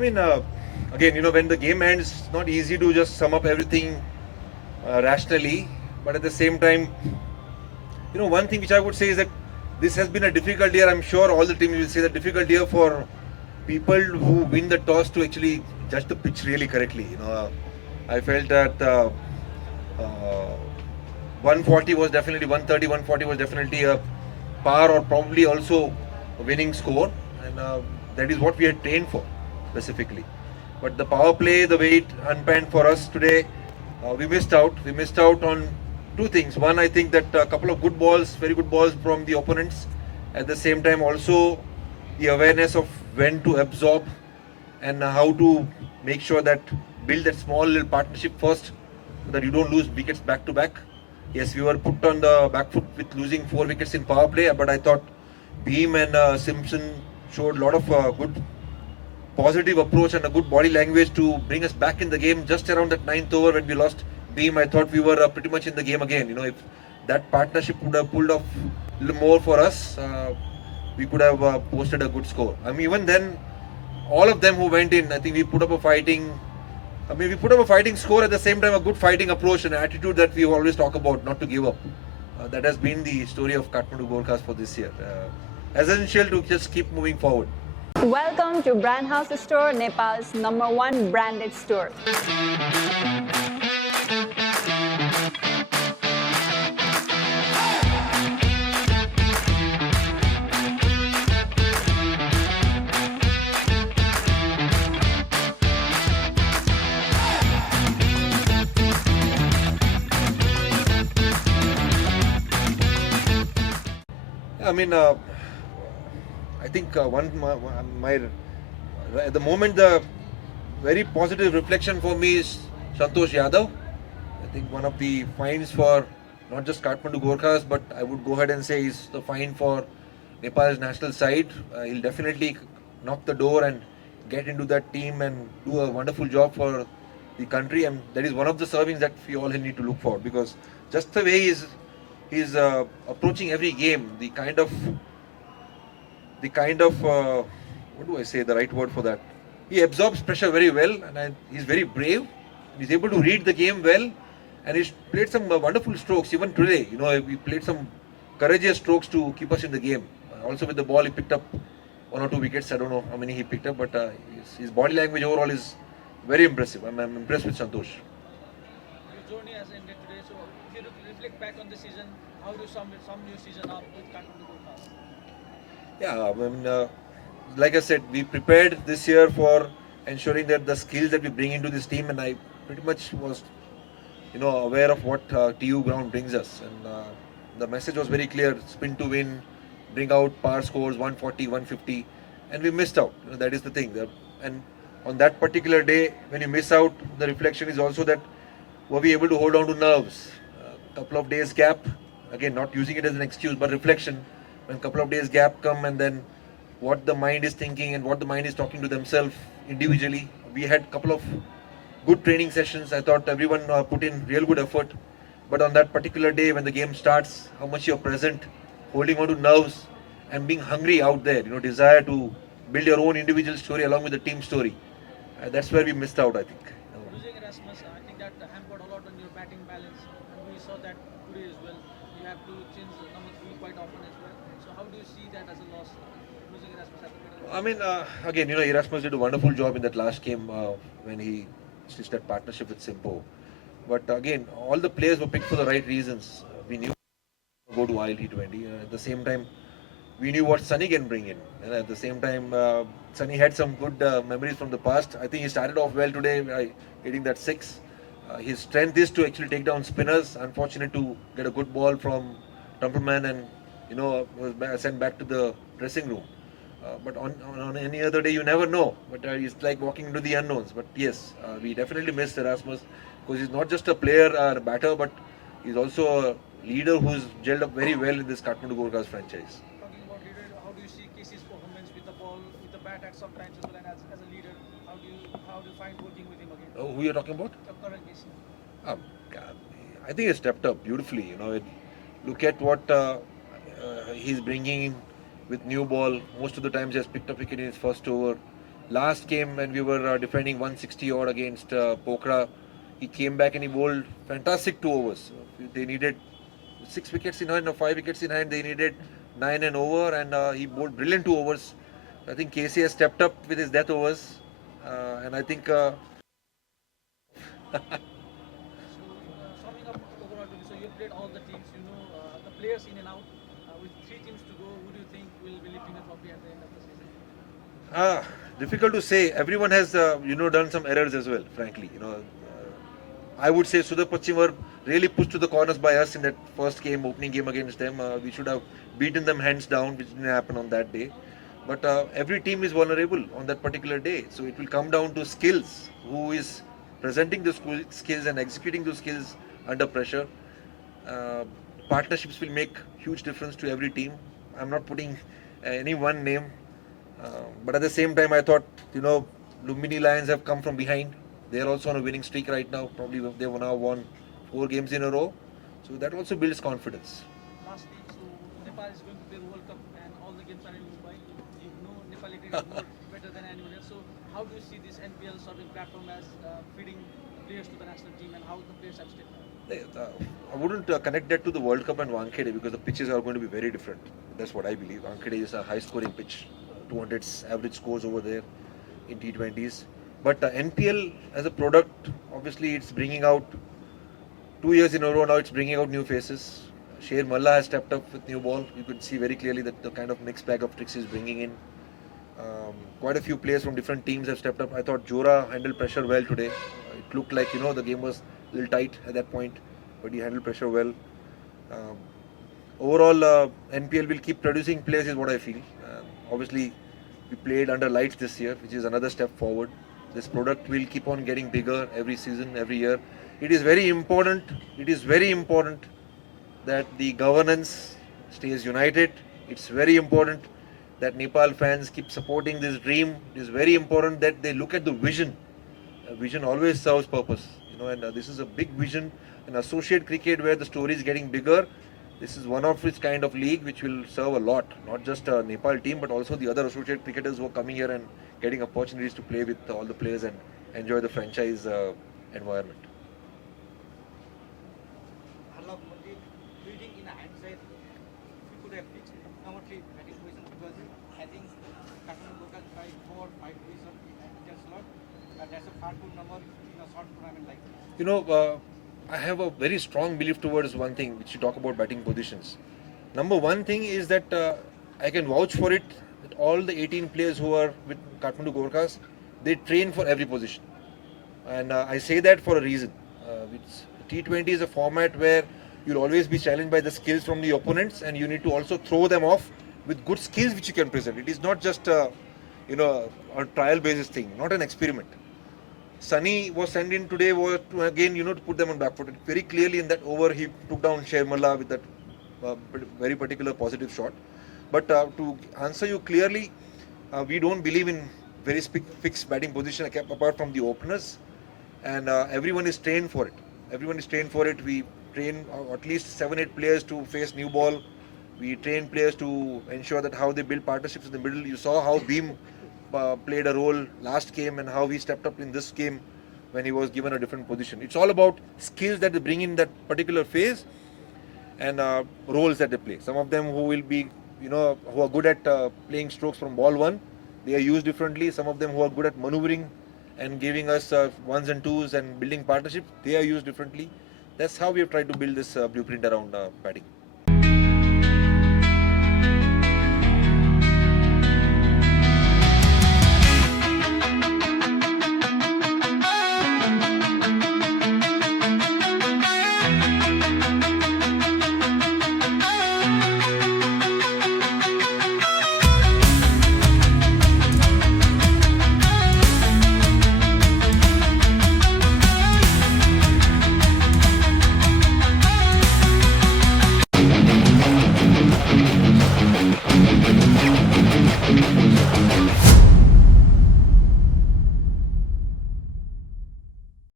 I mean, again, when the game ends, it's not easy to just sum up everything rationally. But at the same time, one thing which I would say is that this has been a difficult year. I'm sure all the teams will say that difficult year for people who win the toss to actually judge the pitch really correctly. I felt that 140 was definitely 130, 140 was definitely a par or probably also a winning score, and that is what we had trained for specifically. But the power play, the way it unpanned for us today, we missed out. We missed out on two things. One, I think that a couple of good balls, very good balls from the opponents. At the same time, also the awareness of when to absorb and how to make sure that build that small little partnership first, so that you don't lose wickets back to back. Yes, we were put on the back foot with losing 4 wickets in power play, but I thought Beam and Simpson showed a lot of good positive approach and a good body language to bring us back in the game. Just around that ninth over when we lost Beam, I thought we were pretty much in the game again. If that partnership could have pulled off a little more for us, we could have posted a good score. I mean, even then, all of them who went in, I think we put up a fighting. We put up a fighting score, at the same time a good fighting approach and attitude that we always talk about, not to give up. That has been the story of Kathmandu Gorkhas for this year. Essential to just keep moving forward. Welcome to Brand House Store, Nepal's #1 branded store. I mean, I think at the moment the very positive reflection for me is Santosh Yadav. I think one of the finds for not just Kathmandu Gorkhas, but I would go ahead and say is the find for Nepal's national side. He'll definitely knock the door and get into that team and do a wonderful job for the country, and that is one of the servings that we all need to look for, because just the way he's approaching every game, the kind of what do I say the right word for that? He absorbs pressure very well, and he's very brave. He's able to read the game well, and he's played some wonderful strokes. Even today, he played some courageous strokes to keep us in the game. Also with the ball, he picked up 1 or 2 wickets. I don't know how many he picked up, but his body language overall is very impressive. I'm impressed with Santosh. Your journey has ended today, so if you reflect back on the season, how do you sum your season up with Kathmandu Gorkhas? Yeah, like I said, we prepared this year for ensuring that the skills that we bring into this team, and I pretty much was, aware of what TU ground brings us, and the message was very clear: spin to win, bring out power scores 140, 150, and we missed out. That is the thing. And on that particular day, when you miss out, the reflection is also that were we able to hold on to nerves? A couple of days gap, again, not using it as an excuse, but reflection. When a couple of days gap come, and then what the mind is thinking and what the mind is talking to themselves individually. We had a couple of good training sessions. I thought everyone put in real good effort. But on that particular day, when the game starts, how much you're present, holding on to nerves, and being hungry out there, desire to build your own individual story along with the team story. That's where we missed out, I think. Losing Erasmus, I think that hampered a lot on your batting balance, and we saw that today as well. You have to change the number 3 quite often as well. So how do you see that as a loss? Losing Erasmus at the middle. I mean, again, Erasmus did a wonderful job in that last game when he stitched that partnership with Simpo. But again, all the players were picked for the right reasons. We knew go to ILT20. At the same time, we knew what Sunny can bring in. And at the same time, Sunny had some good memories from the past. I think he started off well today, hitting that 6. His strength is to actually take down spinners. Unfortunate to get a good ball from Templeman and was sent back to the dressing room. But on any other day, you never know. But it's like walking into the unknowns. But yes, we definitely missed Erasmus, because he's not just a player or a batter, but he's also a leader who's gelled up very well in this Kathmandu Gorkhas franchise. Talking about leader, how do you see Casey's performance with the ball, with the bat at some times as well, and as a leader? How do you find working with him again? Who are you talking about? Current Casey. I think he stepped up beautifully. Look at what he's bringing in with new ball. Most of the times he has picked up wicket in his first over. Last game when we were defending 160 odd against Pokhara, he came back and he bowled fantastic 2 overs. They needed 6 wickets in hand or 5 wickets in hand. They needed 9 and over, and he bowled brilliant 2 overs. I think KC has stepped up with his death overs, and I think Summing up overall, so you played all the teams, you know the players in and out. With 3 teams to go, who do you think will be lifting the trophy at the end of the season? difficult to say. Everyone has done some errors as well. Frankly, I would say Sudhir Pachim were really pushed to the corners by us in that first game, opening game against them. We should have beaten them hands down, which didn't happen on that day. But every team is vulnerable on that particular day. So it will come down to skills. Who is presenting the skills and executing those skills under pressure. Uh, Partnerships will make huge difference to every team. I'm not putting any one name. But at the same time, I thought, Lumbini Lions have come from behind. They are also on a winning streak right now. Probably they've now won 4 games in a row. So that also builds confidence. Lastly, so Nepal is going to play World Cup and all the games are in Mumbai. You know Nepali cricket more better than anyone else. So how do you see this NPL sort of platform as feeding players to the national team and how the players have stepped up? I wouldn't connect that to the World Cup and Wankhede because the pitches are going to be very different. That's what I believe. Wankhede is a high-scoring pitch, 200 average scores over there in T20s. But NPL as a product, obviously, it's bringing out 2 years in a row now. It's bringing out new faces. Sher Malla has stepped up with new ball. You could see very clearly that the kind of mixed bag of tricks he's bringing in. Quite a few players from different teams have stepped up. I thought Jora handled pressure well today. It looked like the game was a little tight at that point, but he handled pressure well. Overall, NPL will keep producing players is what I feel. Obviously, we played under lights this year, which is another step forward. This product will keep on getting bigger every season, every year. It is very important. It is very important that the governance stays united. It's very important that Nepal fans keep supporting this dream. It is very important that they look at the vision. Vision always serves purpose, and this is a big vision. In associate cricket, where the story is getting bigger, this is one of its kind of league which will serve a lot, not just a Nepal team, but also the other associate cricketers who are coming here and getting opportunities to play with all the players and enjoy the franchise environment. Hello, Monty. Reading in hindsight, we could have fixed number 3 batting position because I think Kathmandu Gorkhas try 4-5 position in their slot. That's a far good number in a short tournament like this. I have a very strong belief towards one thing which you talk about batting positions. Number one thing is that I can vouch for it that all the 18 players who are with Kathmandu Gorkhas, they train for every position. And I say that for a reason. T20 is a format where you'll always be challenged by the skills from the opponents, and you need to also throw them off with good skills which you can present. It is not just a trial basis thing, not an experiment. Sunny was sent in today was to again to put them on back foot. Very clearly in that over he took down Sher Malla with that very particular positive shot. But to answer you clearly, we don't believe in very fixed batting position apart from the openers, and everyone is trained for it. Everyone is trained for it. We train at least 7-8 players to face new ball. We train players to ensure that how they build partnerships in the middle. You saw how Beam played a role last game and how he stepped up in this game when he was given a different position. It's all about skills that they bring in that particular phase and roles that they play. Some of them who will be, who are good at playing strokes from ball one, they are used differently. Some of them who are good at maneuvering and giving us ones and twos and building partnerships, they are used differently. That's how we have tried to build this blueprint around batting.